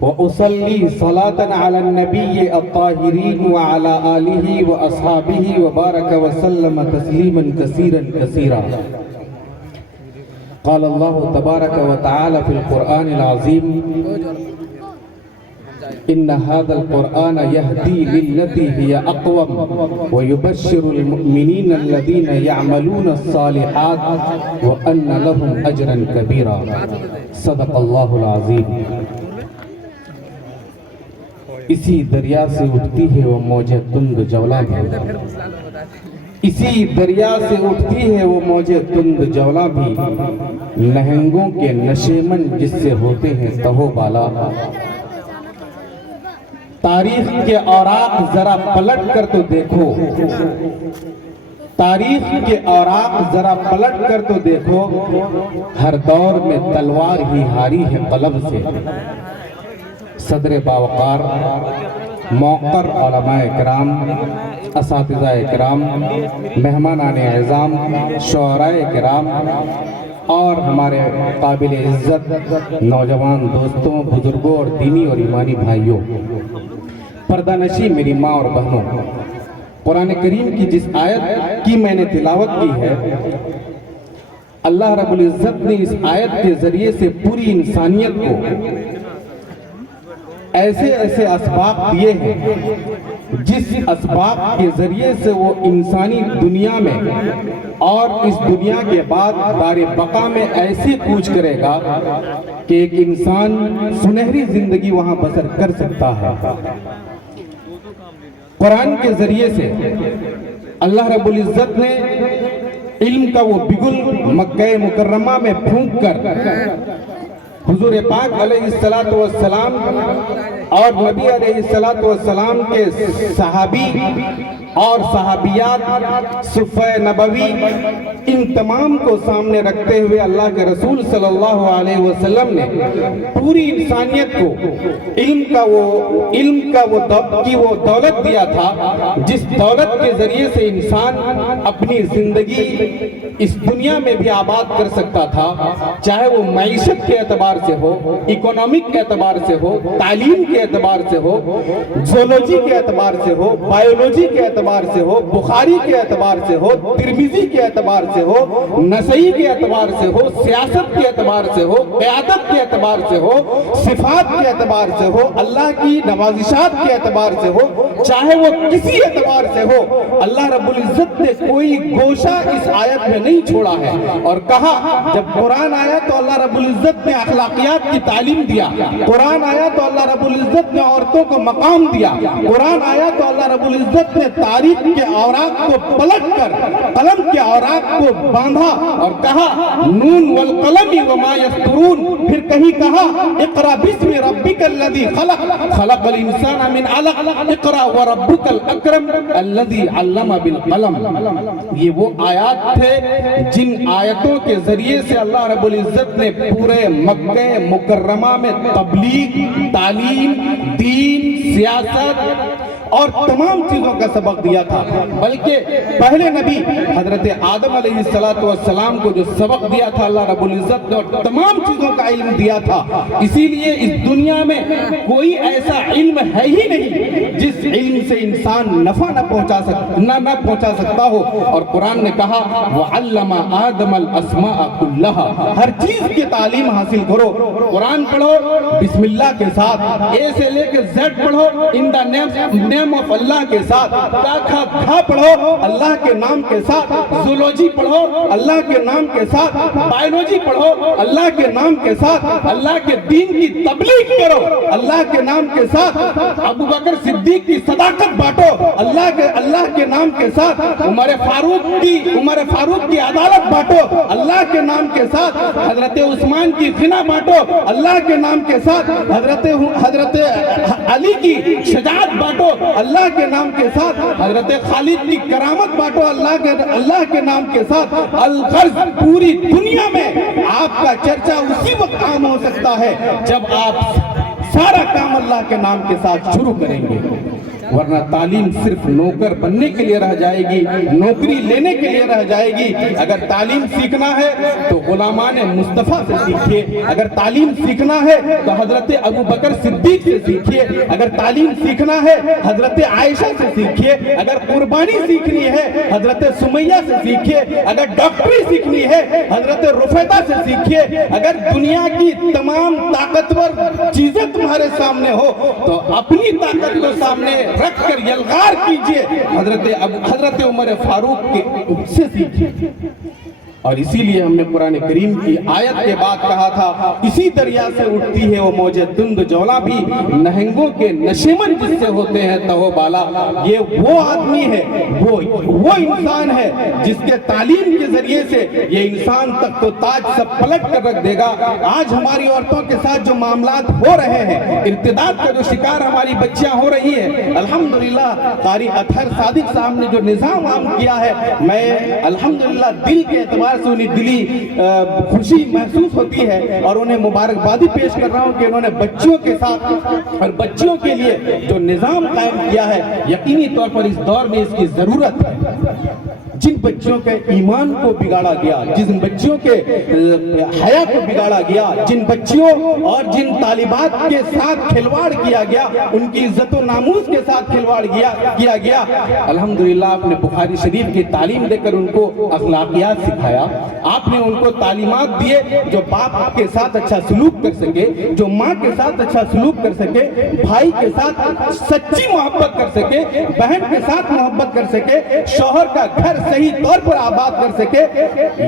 وأصلي صلاة على النبي الطاهرين وعلى آله وأصحابه وبارك وسلم تسليما كثيرا كثيرا. قال الله تبارك وتعالى في القرآن العظيم: إن هذا القرآن يهدي للتي هي أقوم ويبشر المؤمنين الذين يعملون الصالحات وأن لهم أجرا كبيرا. صدق اللہ العظیم. اسی دریا سے اٹھتی ہے وہ موجیں تند جولاں بھی، اسی دریا سے اٹھتی ہے وہ موجیں تند جولاں بھی، نہنگوں کے نشیمن جس سے ہوتے ہیں تہو بالا. تاریخ کے اوراق ذرا پلٹ کر تو دیکھو، تاریخ کے اوراق ذرا پلٹ کر تو دیکھو، ہر دور میں تلوار ہی ہاری ہے قلم سے. صدر باوقار موقر علماء کرام، اساتذہ کرام، مہمانان اعظام، شعراء کرام اور ہمارے قابل عزت نوجوان دوستوں، بزرگوں اور دینی اور ایمانی بھائیوں، پردہ نشی میری ماں اور بہنوں، قرآن کریم کی جس آیت کی میں نے تلاوت کی ہے، اللہ رب العزت نے اس آیت کے ذریعے سے پوری انسانیت کو ایسے ایسے اسباق دیے ہیں جس اسباق کے ذریعے سے وہ انسانی دنیا میں اور اس دنیا کے بعد دار بقا میں ایسے کوچ کرے گا کہ ایک انسان سنہری زندگی وہاں بسر کر سکتا ہے. قرآن کے ذریعے سے اللہ رب العزت نے علم کا وہ بگل مکہ مکرمہ میں پھونک کر حضور پاک علیہ السلام اور نبی علیہ السلام کے صحابی اور صحابیات، صفہ نبوی، ان تمام کو سامنے رکھتے ہوئے اللہ کے رسول صلی اللہ علیہ وسلم نے پوری انسانیت کو علم کا وہ دولت دیا تھا جس دولت کے ذریعے سے انسان اپنی زندگی اس دنیا میں بھی آباد کر سکتا تھا، چاہے وہ معیشت کے اعتبار سے ہو، اکنامک کے اعتبار سے ہو، تعلیم کے اعتبار سے ہو، زولوجی کے اعتبار سے ہو، بایولوجی کے اعتبار سے ہو، بخاری کے اعتبار سے ہو، ترمذی کے اعتبار سے ہو، نسائی کے اعتبار سے ہو، سیاست کے اعتبار سے ہو، قیادت کے اعتبار سے ہو، صفات کے اعتبار سے ہو، اللہ کی نوازشات کے اعتبار سے ہو، چاہے وہ کسی اعتبار سے ہو، اللہ رب العزت نے کوئی گوشہ اس آیت میں نہیں چھوڑا ہے. اور کہا جب قرآن آیا تو اللہ رب العزت نے اخلاقیات کی تعلیم دیا، قرآن آیا تو اللہ رب العزت نے عورتوں کو مقام دیا، قرآن آیا تو اللہ رب العزت نے تاریخ کے اوراق کو پلٹ کر قلم کے اوراق کو باندھا اور کہا نون والقلم وما یسطرون. پھر کہیں کہا اقرا بسم ربک الذی خلق خلق الانسان من علق اقرا وربک الاکرم الذی علم بالقلم. یہ وہ آیات تھے جن آیتوں کے ذریعے سے اللہ رب العزت نے پورے مکہ مکرمہ میں تبلیغ، تعلیم، دین، سیاست اور تمام چیزوں کا سبق دیا تھا. بلکہ پہلے نبی حضرت آدم علیہ السلام کو جو سبق دیا تھا اللہ رب العزت نے اور تمام چیزوں کا علم دیا تھا. اسی لیے اس دنیا میں کوئی ایسا علم ہے ہی نہیں جس علم سے انسان نفع نہ پہنچا سکتا ہو. اور قرآن نے کہا وَعَلَّمَ آدَمَ الْأَسْمَاءَ كُلَّهَا. ہر چیز کی تعلیم حاصل کرو. قرآن پڑھو بسم اللہ کے ساتھ، اے سے لے کے زیڈ پڑھو ان دا نیم آف اللہ کے ساتھ، کھا پڑھو اللہ کے نام کے ساتھ، زولوجی پڑھو اللہ کے نام کے ساتھ، بایولوجی پڑھو اللہ کے نام کے ساتھ، اللہ کے دین کی تبلیغ کرو اللہ کے نام کے ساتھ، ابو بکر صدیق کی صداقت بانٹو اللہ کے نام کے ساتھ، عمر فاروق کی عدالت بانٹو اللہ کے نام کے ساتھ، حضرت عثمان کی غنا بانٹو اللہ کے نام کے ساتھ، حضرت علی کی شجاعت بانٹو اللہ کے نام کے ساتھ، حضرت خالد کی کرامت بانٹو اللہ کے نام کے ساتھ. الغرض پوری دنیا میں آپ کا چرچا اسی وقت عام ہو سکتا ہے جب آپ سارا کام اللہ کے نام کے ساتھ شروع کریں گے. ورنہ تعلیم صرف نوکر بننے کے لیے رہ جائے گی، نوکری لینے کے لیے رہ جائے گی۔ اگر تعلیم سیکھنا ہے تو غلامان مصطفیٰ سے سیکھیے، اگر تعلیم سیکھنا ہے تو حضرت ابو بکر صدیق سے سیکھیے، اگر تعلیم سیکھنا ہے حضرت عائشہ سے سیکھیے، اگر قربانی سیکھنی ہے حضرت سمیہ سے سیکھیے، اگر ڈاکٹری سیکھنی ہے حضرت رفیدہ سے سیکھیے، اگر دنیا کی تمام طاقتور چیزیں تمہارے سامنے ہو تو اپنی طاقت کو سامنے رکھ کر یلغار کیجئے حضرت عمر فاروق سے سیکھیے۔ اور اسی لیے ہم نے قرآن کریم کی آیت کے بعد کہا تھا، اسی دریا سے اٹھتی ہے وہ موج دند جولا بھی، نہنگوں کے نشیمن جس سے ہوتے ہیں تہو بالا۔ یہ وہ آدمی ہے، وہ انسان ہے جس کے تعلیم کے ذریعے سے یہ انسان تخت و تاج سب پلٹ کر رکھ دے گا۔ آج ہماری عورتوں کے ساتھ جو معاملات ہو رہے ہیں، ارتداد کا جو شکار ہماری بچیاں ہو رہی ہیں، الحمدللہ قاری اطہر صادق صاحب نے جو نظام عام کیا ہے، میں الحمدللہ دل کے اعتبار سے انہیں دلی خوشی محسوس ہوتی ہے اور انہیں مبارکبادی پیش کر رہا ہوں کہ انہوں نے بچیوں کے ساتھ اور بچیوں کے لیے جو نظام قائم کیا ہے، یقینی طور پر اس دور میں اس کی ضرورت ہے۔ جن بچوں کے ایمان کو بگاڑا گیا، جن بچوں کے حیا کو بگاڑا گیا، جن بچیوں اور جن طالبات کے ساتھ کھلواڑ کیا گیا، ان کی عزت و ناموس کے ساتھ کھلواڑ کیا گیا، الحمدللہ آپ نے بخاری شریف کی تعلیم دے کر ان کو اخلاقیات سکھایا، آپ نے ان کو تعلیمات دیے جو باپ کے ساتھ اچھا سلوک کر سکے، جو ماں کے ساتھ اچھا سلوک کر سکے، بھائی کے ساتھ سچی محبت کر سکے، بہن کے ساتھ محبت کر سکے، شوہر کا گھر صحیح طور پر آباد کر سکے۔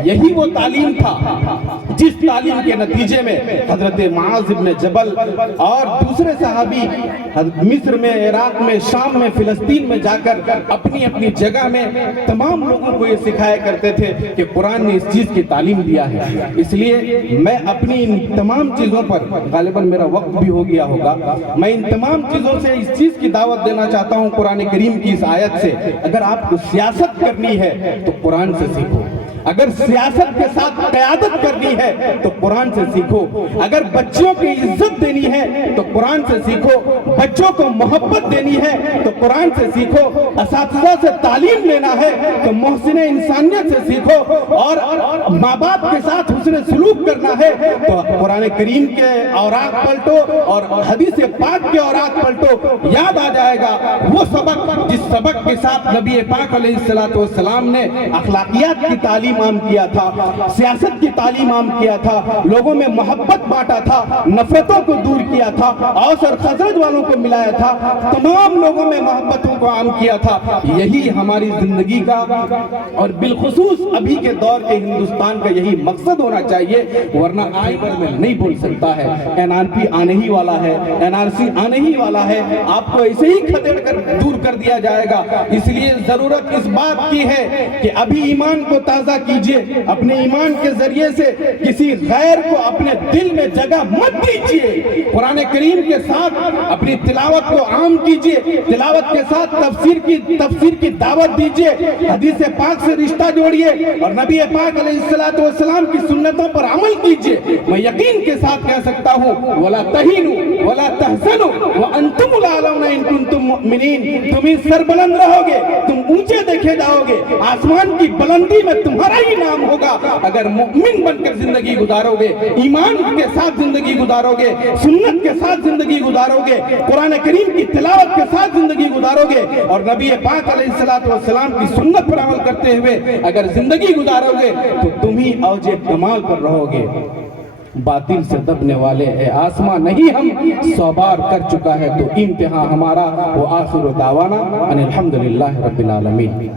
یہی وہ تعلیم تھا جس تعلیم کے نتیجے میں حضرت معاذ ابن جبل اور دوسرے صحابی مصر میں، عراق میں، شام میں، فلسطین میں جا کر اپنی اپنی جگہ میں تمام لوگوں کو یہ سکھایا کرتے تھے کہ قرآن نے اس چیز کی تعلیم دیا ہے۔ اس لیے میں اپنی ان تمام چیزوں پر، غالباً میرا وقت بھی ہو گیا ہوگا، میں ان تمام چیزوں سے اس چیز کی دعوت دینا چاہتا ہوں قرآن کریم کی اس آیت سے، اگر آپ کو سیاست کرنی ہے تو قرآن سے سیکھو، اگر سیاست کے ساتھ قیادت کرنی ہے تو قرآن سے سیکھو، اگر بچوں کی عزت دینی ہے تو قرآن سے سیکھو، بچوں کو محبت دینی ہے تو قرآن سے سیکھو، اساتذہ سے تعلیم لینا ہے تو محسن انسانیت سے سیکھو، اور ماں باپ کے ساتھ حسن سلوک کرنا ہے تو قرآن کریم کے اوراق پلٹو اور حدیث پاک کے اوراق پلٹو، یاد آ جائے گا وہ سبق جس سبق کے ساتھ نبی پاک علیہ السلام نے اخلاقیات کی تعلیم عام کیا تھا، سیاست کی تعلیم عام کیا تھا، لوگوں میں محبت بانٹا تھا، نفرتوں کو دور کیا تھا، اوس اور خزرج والوں کو ملایا تھا، تمام لوگوں میں محبتوں کو عام کیا تھا۔ یہی ہماری زندگی کا اور بالخصوص ابھی کے دور کے ہندوستان کا یہی مقصد ہونا چاہیے، ورنہ آئے پر میں نہیں بول سکتا ہے NRP آنے ہی والا ہے، NRC آنے ہی والا ہے، آپ کو ایسے ہی کھدیڑ کر دور کر دیا جائے گا۔ اس لیے ضرورت اس بات کی ہے کہ ابھی ایمان کو تازہ کیجئے، اپنے ایمان کے ذریعے سے کسی غیر کو اپنے دل میں جگہ مت دیجئے، قرآن کریم کے ساتھ اپنی تلاوت کو عام کیجئے، تلاوت کے ساتھ تفسیر کی دعوت دیجئے، حدیث پاک سے رشتہ جوڑیے اور نبی پاک علیہ السلام کی سنتوں پر عمل کیجئے۔ میں یقین کے ساتھ کہہ سکتا ہوں وَلَا تَهِنُوا وَلَا تَحْزَنُوا وَأَنْتُمُ الْأَعْلَوْنَ إِن كُنتُم مُؤْمِنِينَ، تم ہی سربلند رہو گے، تم اونچے دیکھے جاؤ گے، آسمان کی بلندی میں تمہارا ہی نام ہوگا اگر مؤمن بن کر زندگی گزارو گے، ایمان کے ساتھ زندگی گزارو گے، سنت کے ساتھ زندگی گزارو گے، قرآن کریم کی تلاوت کے ساتھ زندگی گزارو گے، اور نبی پاک علیہ السلام کی سنت پر عمل کرتے ہوئے اگر زندگی گزارو گے تو تم ہی اوج کمال پر رہو گے۔ باطل سے دبنے والے اے آسمان نہیں ہم 100 بار کر چکا ہے تو امتحان ہمارا، وہ آخر دعوانا ان الحمدللہ رب العالمین۔